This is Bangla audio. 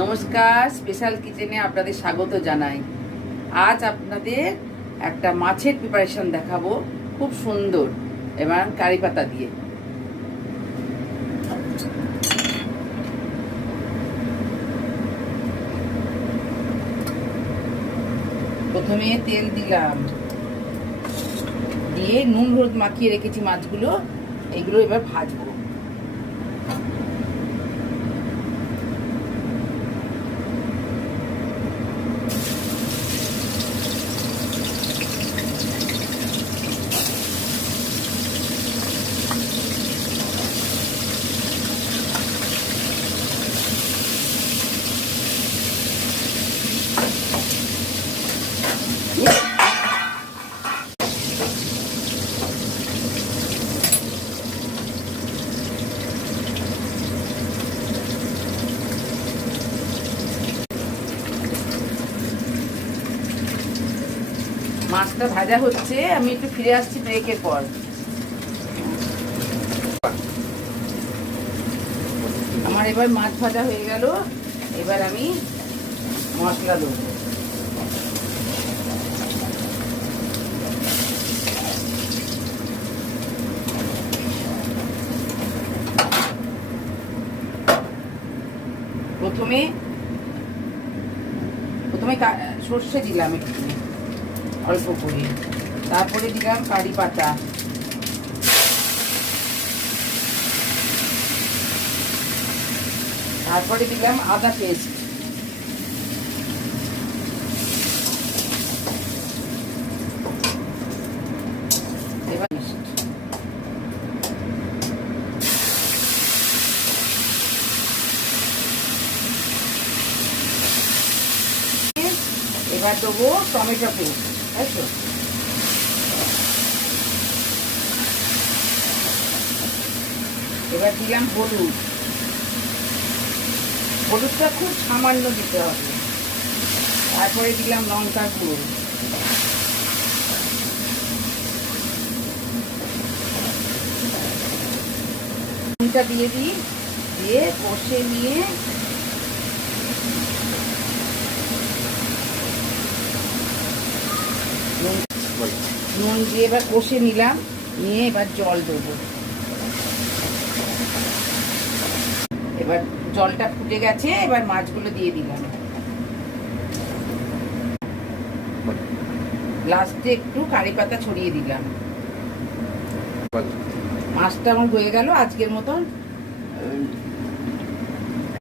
নমস্কার, স্পেশাল কিচেনে আপনাদের স্বাগত জানাই। আজ আপনাদের একটা মাছের প্রিপারেশন দেখাবো, খুব সুন্দর এবং কারি পাতা দিয়ে। প্রথমে তেল দিলাম, দিয়ে নুন হলুদ মাখিয়ে রেখেছি মাছগুলো, এগুলো এবার ভাজবো। মাছটা ভাজা হচ্ছে, আমি একটু ফিরে আসছি ব্রেকের পর। আমার এবার মাছ ভাজা হয়ে গেল, এবার আমি মশলা দেবো। প্রথমে সর্ষে দিলাম একটু অল্প করে, তারপরে দিলাম কারি পাতা, তারপরে দিলাম আদা পেস্ট, এবার দেবো টমেটো পেস্ট, তাই তো। এবার দিলাম হলুদ, হলুদটা খুব সামান্য দিতে হবে। তারপরে দিলাম লঙ্কা গুঁড়ো, নুনটা দিয়ে দিই, দিয়ে কষে নিয়ে নুন দিয়ে এবার কষে নিলাম, নিয়ে এবার জল দেবো। এবার জলটা ফুটে গেছে, এবার মাছগুলো দিয়ে দিলাম। লাস্টে একটু কারি পাতা ছড়িয়ে দিলাম। মাছটা আমার হয়ে গেল আজকের মতন।